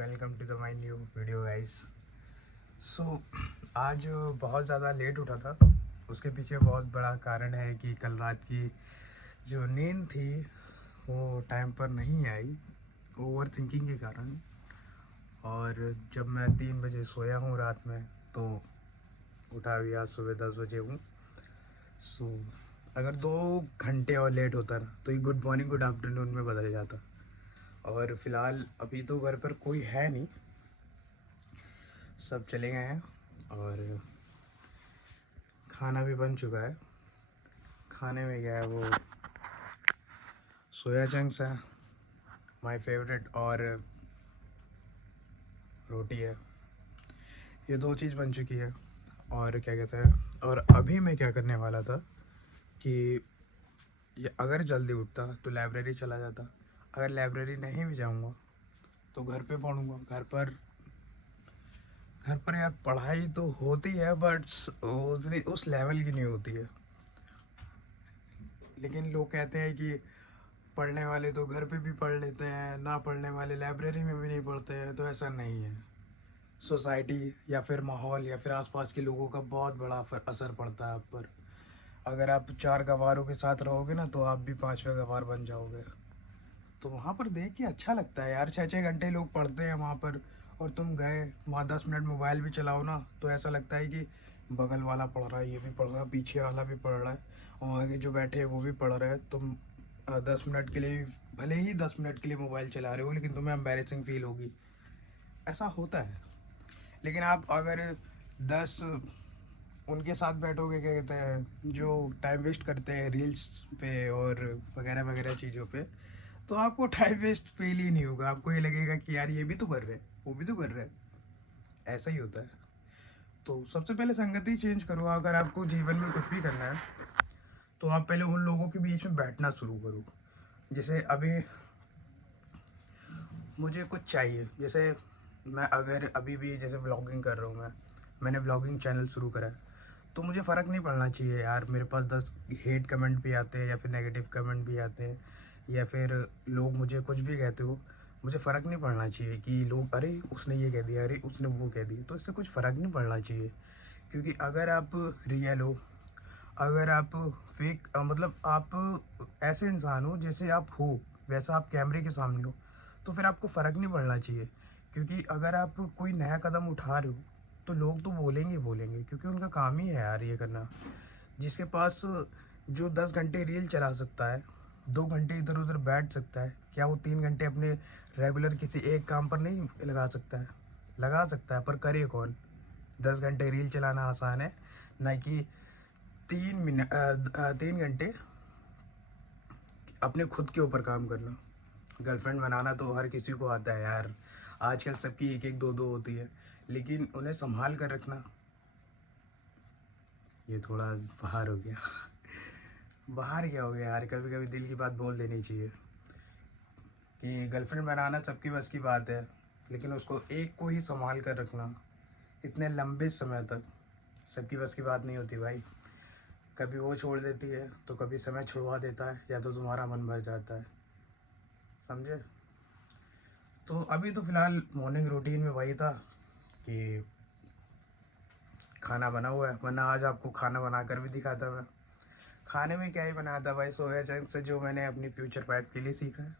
Welcome to the my new video guys. So आज बहुत ज़्यादा लेट उठा था। उसके पीछे बहुत बड़ा कारण है कि कल रात की जो नींद थी वो टाइम पर नहीं आई, ओवर थिंकिंग के कारण। और जब मैं 3 बजे सोया हूँ रात में तो उठा भी आज सुबह 10 बजे हूँ। सो अगर 2 घंटे और लेट होता ना तो ये गुड मॉर्निंग गुड आफ्टरनून में बदल जाता। और फिलहाल अभी तो घर पर कोई है नहीं, सब चले गए हैं। और खाना भी बन चुका है। खाने में क्या है, वो सोया चंक्स है माय फेवरेट, और रोटी है। ये 2 चीज़ बन चुकी है। और क्या कहते हैं, और अभी मैं क्या करने वाला था कि ये अगर जल्दी उठता तो लाइब्रेरी चला जाता। अगर लाइब्रेरी नहीं भी जाऊंगा तो घर पे पढ़ूंगा। घर पर यार पढ़ाई तो होती है बट उतनी उस लेवल की नहीं होती है। लेकिन लोग कहते हैं कि पढ़ने वाले तो घर पे भी पढ़ लेते हैं, ना पढ़ने वाले लाइब्रेरी में भी नहीं पढ़ते हैं। तो ऐसा नहीं है। सोसाइटी या फिर माहौल या फिर आसपास के लोगों का बहुत बड़ा असर पड़ता है आप पर। अगर आप 4 गंवारों के साथ रहोगे ना तो आप भी 5वें गंवार बन जाओगे। तो वहाँ पर देख के अच्छा लगता है यार, 6-6 घंटे लोग पढ़ते हैं वहाँ पर, और तुम गए वहाँ 10 मिनट मोबाइल भी चलाओ ना तो ऐसा लगता है कि बगल वाला पढ़ रहा है, ये भी पढ़ रहा है, पीछे वाला भी पढ़ रहा है, और आगे जो बैठे हैं वो भी पढ़ रहे हैं। तुम 10 मिनट के लिए, भले ही 10 मिनट के लिए मोबाइल चला रहे हो, लेकिन तुम्हें एम्बेरसिंग फील होगी। ऐसा होता है। लेकिन आप अगर 10 उनके साथ बैठोगे, क्या कहते हैं, जो टाइम वेस्ट करते हैं रील्स पे और वगैरह वगैरह चीज़ों पे, तो आपको टाइम वेस्ट फील ही नहीं होगा। आपको ये लगेगा कि यार ये भी तो कर रहे हैं, वो भी तो कर रहे हैं। ऐसा ही होता है। तो सबसे पहले संगति चेंज करो। अगर आपको जीवन में कुछ भी करना है तो आप पहले उन लोगों के बीच में बैठना शुरू करो। जैसे अभी मुझे कुछ चाहिए, जैसे मैं अगर अभी भी जैसे व्लॉगिंग कर रहा हूँ, मैंने व्लॉगिंग चैनल शुरू करा है, तो मुझे फ़र्क नहीं पड़ना चाहिए यार मेरे पास 10 हेट कमेंट भी आते हैं या फिर नेगेटिव कमेंट भी आते हैं, या फिर लोग मुझे कुछ भी कहते हो। मुझे फ़र्क नहीं पड़ना चाहिए कि लोग अरे उसने ये कह दिया, अरे उसने वो कह दिया। तो इससे कुछ फ़र्क नहीं पड़ना चाहिए। क्योंकि अगर आप रियल हो, अगर आप फेक मतलब आप ऐसे इंसान हो जैसे आप हो, वैसा आप कैमरे के सामने हो, तो फिर आपको फ़र्क नहीं पड़ना चाहिए। क्योंकि अगर आप कोई नया कदम उठा रहे हो तो लोग तो बोलेंगे ही बोलेंगे, क्योंकि उनका काम ही है यार ये करना। जिसके पास जो 10 घंटे रील चला सकता है, 2 घंटे इधर उधर बैठ सकता है, क्या वो 3 घंटे अपने रेगुलर किसी एक काम पर नहीं लगा सकता है? लगा सकता है, पर करे कौन? 10 घंटे रील चलाना आसान है, ना कि 3 घंटे अपने खुद के ऊपर काम करना। गर्लफ्रेंड बनाना तो हर किसी को आता है यार। आजकल सबकी एक एक दो दो होती है, लेकिन उन्हें संभाल कर रखना, ये थोड़ा बाहर हो गया। बाहर क्या हो गया यार, कभी कभी दिल की बात बोल देनी चाहिए कि गर्लफ्रेंड बनाना सबकी बस की बात है, लेकिन उसको एक को ही संभाल कर रखना इतने लंबे समय तक सबकी बस की बात नहीं होती भाई। कभी वो छोड़ देती है तो कभी समय छुड़वा देता है, या तो तुम्हारा मन भर जाता है। समझे? तो अभी तो फ़िलहाल मॉर्निंग रूटीन में वही था कि खाना बना हुआ है, वरना आज आपको खाना बना कर भी दिखाता मैं। खाने में क्या ही बनाया था भाई, सोया चंक से, जो मैंने अपनी फ्यूचर वाइफ के लिए सीखा है।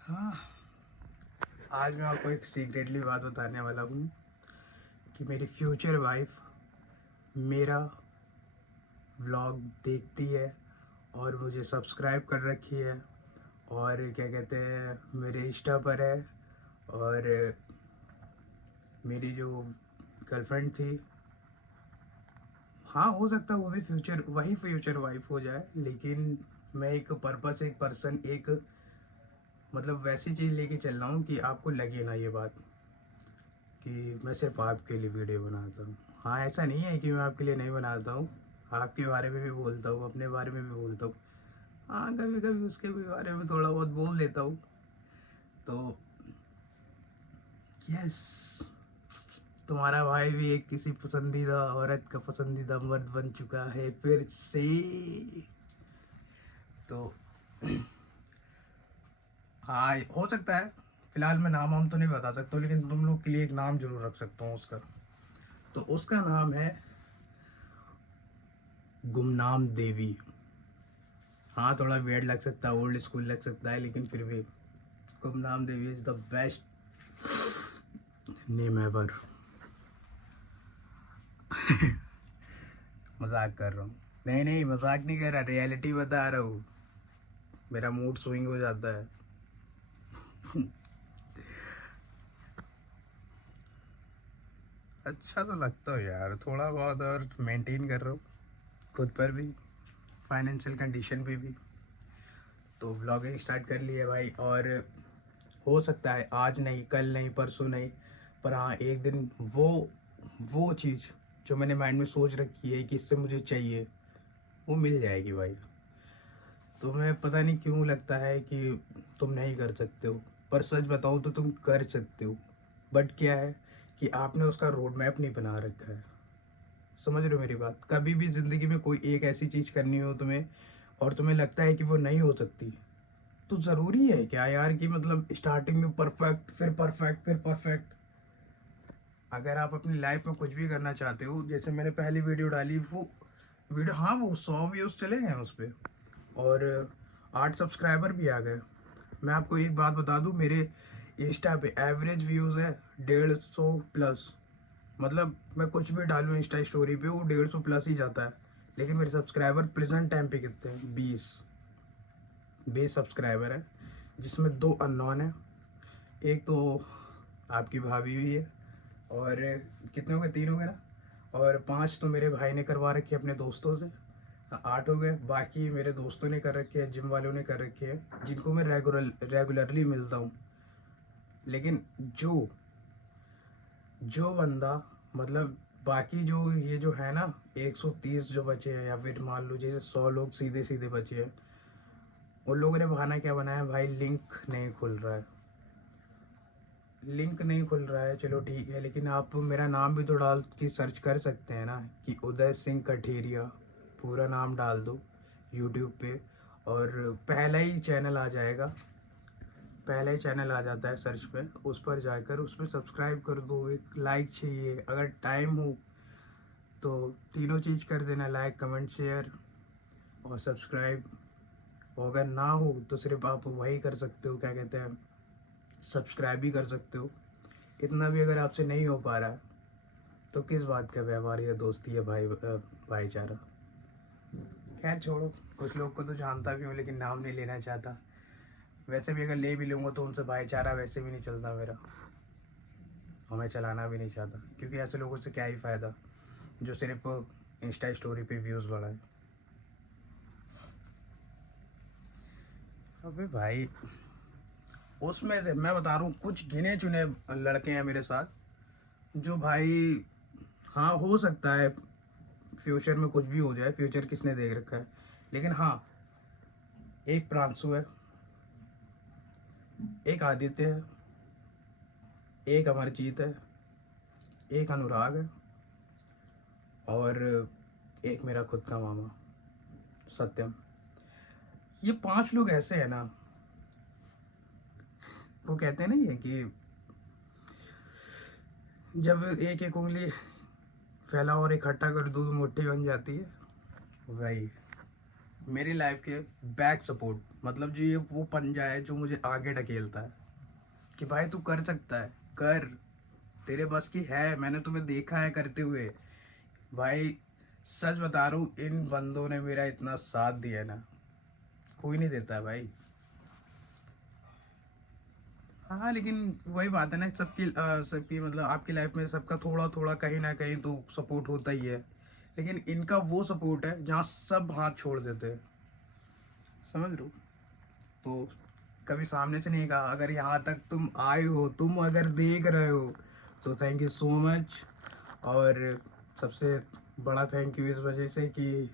हाँ, आज मैं आपको एक सीक्रेटली बात बताने वाला हूँ कि मेरी फ्यूचर वाइफ मेरा व्लॉग देखती है और मुझे सब्सक्राइब कर रखी है, और क्या कहते हैं, मेरे इंस्टा पर है। और मेरी जो गर्लफ्रेंड थी, हाँ हो सकता है वो भी वही फ्यूचर वाइफ हो जाए, लेकिन मैं एक पर्पस, एक पर्सन, एक मतलब वैसी चीज़ लेके चल रहा हूँ कि आपको लगे ना ये बात कि मैं सिर्फ आपके लिए वीडियो बनाता हूँ। हाँ, ऐसा नहीं है कि मैं आपके लिए नहीं बनाता हूँ, आपके बारे में भी बोलता हूँ, अपने बारे में भी बोलता हूँ। हाँ, कभी कभी उसके भी बारे में थोड़ा बहुत बोल देता हूँ। तो यस, तुम्हारा भाई भी एक किसी पसंदीदा औरत का पसंदीदा मर्द बन चुका है फिर से। तो हाँ, हो सकता है फिलहाल मैं नाम वाम तो नहीं बता सकता, लेकिन तुम लोग के लिए एक नाम जरूर रख सकता हूँ उसका। तो उसका नाम है गुमनाम देवी। हाँ, थोड़ा वेird लग सकता है, ओल्ड स्कूल लग सकता है, लेकिन फिर भी Gumnaam Devi is the best name ever. मजाक कर रहा हूँ। नहीं नहीं, मजाक नहीं कर रहा, रियलिटी बता रहा हूँ। मेरा मूड स्विंग हो जाता है। अच्छा तो लगता हो यार, थोड़ा बहुत और मेंटेन कर रहा हूँ खुद पर भी, फाइनेंशियल कंडीशन पे भी। तो व्लॉगिंग स्टार्ट कर लिया भाई, और हो सकता है आज नहीं, कल नहीं, परसों नहीं, पर हाँ एक दिन वो चीज़ जो मैंने माइंड में सोच रखी है कि इससे मुझे चाहिए, वो मिल जाएगी भाई। तो मैं पता नहीं क्यों लगता है कि तुम नहीं कर सकते हो, पर सच बताऊँ तो तुम कर सकते हो। बट क्या है कि आपने उसका रोड मैप नहीं बना रखा है। समझ रहे हो मेरी बात? कभी भी ज़िंदगी में कोई एक ऐसी चीज़ करनी हो तुम्हें, और तुम्हें लगता है कि वो नहीं हो सकती, तो ज़रूरी है क्या यार कि मतलब स्टार्टिंग में परफेक्ट, फिर परफेक्ट, फिर परफेक्ट। अगर आप अपनी लाइफ में कुछ भी करना चाहते हो, जैसे मैंने पहली वीडियो डाली, वो वीडियो, हाँ वो 100 व्यूज़ चले गए उस पर, और 8 सब्सक्राइबर भी आ गए। मैं आपको एक बात बता दूं, मेरे इंस्टा पे एवरेज व्यूज़ है 150 प्लस। मतलब मैं कुछ भी डालूँ इंस्टा स्टोरी पे, वो 150 प्लस ही जाता है। लेकिन मेरे सब्सक्राइबर प्रेजेंट टाइम पे कितने हैं? 20 सब्सक्राइबर है, जिसमें 2 अननोन है। एक तो आपकी भाभी भी है, और कितने हो गए? 3 हो गए ना, और 5 तो मेरे भाई ने करवा रखे अपने दोस्तों से। 8 हो गए। बाकी मेरे दोस्तों ने कर रखे हैं, जिम वालों ने कर रखे हैं, जिनको मैं रेगुलरली मिलता हूँ। लेकिन जो जो बंदा, मतलब बाकी जो ये जो है ना, 130 जो बचे हैं, या फिर मान लो जैसे 100 लोग सीधे सीधे बचे हैं, उन लोगों ने बहाना क्या बनाया भाई, लिंक नहीं खुल रहा है। लिंक नहीं खुल रहा है, चलो ठीक है, लेकिन आप मेरा नाम भी तो डाल के सर्च कर सकते हैं ना, कि उदय सिंह कठेरिया, पूरा नाम डाल दो यूट्यूब पे, और पहला ही चैनल आ जाएगा। पहला ही चैनल आ जाता है सर्च पे, उस पर जाकर उस पर सब्सक्राइब कर दो। एक लाइक चाहिए, अगर टाइम हो तो तीनों चीज़ कर देना, लाइक, कमेंट, शेयर और सब्सक्राइब। और अगर ना हो तो सिर्फ आप वही कर सकते हो, क्या कहते हैं, सब्सक्राइब भी कर सकते हो। इतना भी अगर आपसे नहीं हो पा रहा है, तो किस बात का व्यवहार या दोस्ती या भाईचारा। खैर छोड़ो, कुछ लोग को तो जानता भी हूँ, लेकिन नाम नहीं लेना चाहता। वैसे भी अगर ले भी लूँगा तो उनसे भाईचारा वैसे भी नहीं चलता मेरा, और मैं चलाना भी नहीं चाहता, क्योंकि ऐसे लोगों से क्या ही फ़ायदा जो सिर्फ इंस्टा स्टोरी पे व्यूज़ बढ़ाए। अबे भाई, उसमें से मैं बता रहा हूँ, कुछ गिने चुने लड़के हैं मेरे साथ, जो भाई, हाँ हो सकता है फ्यूचर में कुछ भी हो जाए, फ्यूचर किसने देख रखा है, लेकिन हाँ, एक प्रांशु है, एक आदित्य है, एक अमरजीत है, एक अनुराग है, और एक मेरा खुद का मामा सत्यम। ये 5 लोग ऐसे हैं ना, वो कहते हैं ना ये कि जब एक एक उंगली फैलाओ और इकट्ठा कर दो तो मुट्ठी बन जाती है। वही मेरी लाइफ के बैक सपोर्ट, मतलब जो ये वो पंजा है जो मुझे आगे ढकेलता है, कि भाई तू कर सकता है, कर, तेरे बस की है, मैंने तुम्हें देखा है करते हुए। भाई सच बता रहा हूँ, इन बंदों ने मेरा इतना साथ दिया है ना, कोई नहीं देता है भाई। हाँ, लेकिन वही बात है ना, सबकी मतलब आपकी लाइफ में सबका थोड़ा थोड़ा कहीं ना कहीं तो सपोर्ट होता ही है, लेकिन इनका वो सपोर्ट है जहाँ सब हाथ छोड़ देते हैं। समझ लो। तो कभी सामने से नहीं कहा, अगर यहाँ तक तुम आए हो, तुम अगर देख रहे हो, तो थैंक यू सो मच। और सबसे बड़ा थैंक यू इस वजह से कि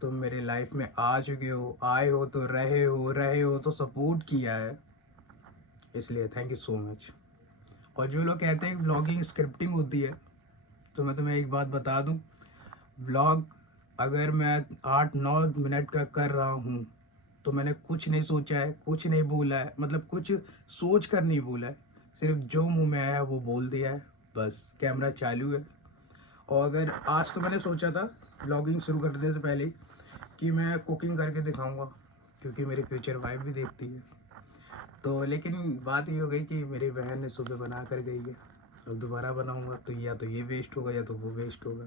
तुम मेरे लाइफ में आ चुके हो, आए हो तो रहे हो तो सपोर्ट किया है, इसलिए थैंक यू सो मच। और जो लोग कहते हैं व्लॉगिंग स्क्रिप्टिंग होती है, तो मैं तुम्हें एक बात बता दूं, व्लॉग अगर मैं 8-9 मिनट का कर रहा हूँ, तो मैंने कुछ नहीं सोचा है, कुछ नहीं बोला है, मतलब कुछ सोच कर नहीं बोला है, सिर्फ जो मुंह में आया वो बोल दिया है। बस कैमरा चालू है। और अगर आज तो मैंने सोचा था व्लॉगिंग शुरू करने से पहले ही कि मैं कुकिंग करके दिखाऊंगा, क्योंकि मेरी फ्यूचर वाइफ भी देखती है। तो लेकिन बात ये हो गई कि मेरी बहन ने सुबह बना कर गई है, अब दोबारा बनाऊंगा तो या तो ये वेस्ट होगा या तो वो वेस्ट होगा,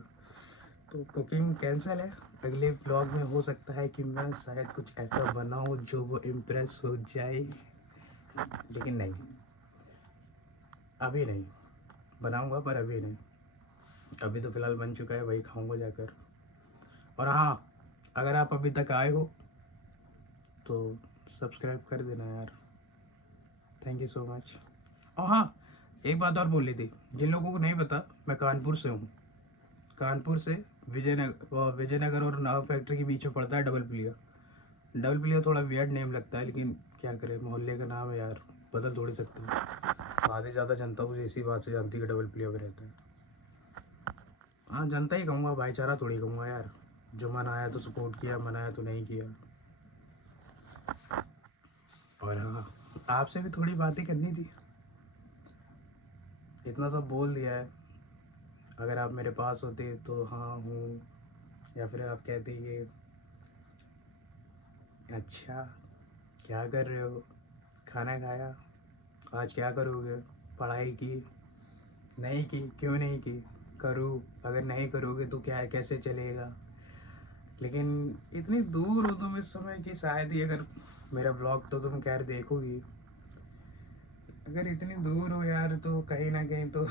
तो कुकिंग कैंसिल है। अगले ब्लॉग में हो सकता है कि मैं शायद कुछ ऐसा बनाऊं जो वो इम्प्रेस हो जाए, लेकिन नहीं, अभी नहीं बनाऊंगा, पर अभी नहीं। अभी तो फ़िलहाल बन चुका है, वही खाऊंगा जाकर। और हाँ, अगर आप अभी तक आए हो तो सब्सक्राइब कर देना यार, थैंक यू सो मच। और हाँ, एक बात और बोली थी, जिन लोगों को नहीं पता, मैं कानपुर से हूँ। कानपुर से विजयनगर और नाव फैक्ट्री के बीच में पड़ता है डबल पुलिया। डबल पुलिया थोड़ा वियर्ड नेम लगता है, लेकिन क्या करें, मोहल्ले का नाम है यार, बदल थोड़ी सकते हैं। आधी ज़्यादा जनता मुझे इसी बात से जानती है कि डबल पुलिया में रहता है। हाँ, जनता ही कहूँगा, भाईचारा थोड़ी कहूँगा यार। जो मन आया तो सपोर्ट किया, मन आया तो नहीं किया। और हाँ, आपसे भी थोड़ी बातें करनी थी, इतना सब बोल दिया है। अगर आप मेरे पास होते तो हाँ हूँ, या फिर आप कहते ये अच्छा क्या कर रहे हो, खाना खाया, आज क्या करोगे, पढ़ाई की, नहीं की, क्यों नहीं की, करूँ, अगर नहीं करोगे तो क्या, कैसे चलेगा। लेकिन इतनी दूर हो तुम इस समय कि शायद ही अगर मेरा ब्लॉग तो तुम खैर देखोगी, अगर इतनी दूर हो यार तो कहीं ना कहीं तो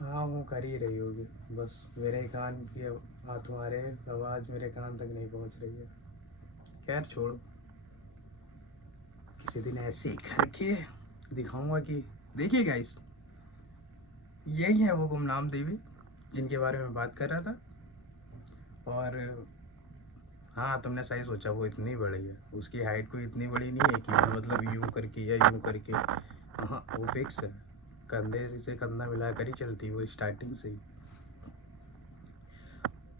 हाँ वो कर ही रही होगी। बस मेरे कान की तुम्हारे आवाज़ मेरे कान तक नहीं पहुंच रही है। खैर छोड़ो, किसी दिन ऐसे ही करके दिखाऊंगा कि देखिए गाइस, यही है वो गुमनाम देवी जिनके बारे में बात कर रहा था। और हाँ, तुमने सही सोचा, वो इतनी बड़ी है, उसकी हाइट कोई इतनी बड़ी नहीं है कि मतलब यूं करके या यूं करके, हाँ वो फिक्स है, कंधे से कंधा मिला कर ही चलती है वो स्टार्टिंग से ही।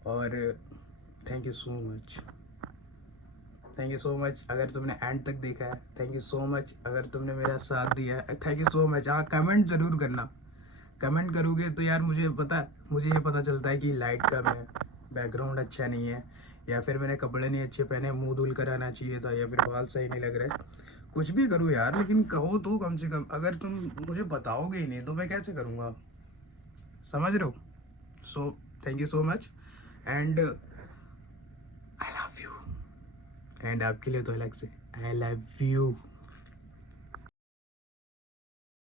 और thank you so much, thank you so much अगर तुमने एंड तक देखा है, थैंक यू सो मच अगर तुमने मेरा साथ दिया है, थैंक यू सो मच। हाँ, कमेंट ज़रूर करना, कमेंट करोगे तो यार मुझे ये पता चलता है कि लाइट कम है, बैकग्राउंड अच्छा नहीं है, या फिर मैंने कपड़े नहीं अच्छे पहने, मुंह धुल कर आना चाहिए था, या फिर बाल सही नहीं लग रहे। कुछ भी करूँ यार, लेकिन कहो तो कम से कम, अगर तुम मुझे बताओगे ही नहीं तो मैं कैसे करूँगा, समझ रहे हो। So thank you so much, and I love you, and आपके लिए तो अलग से आई लव यू।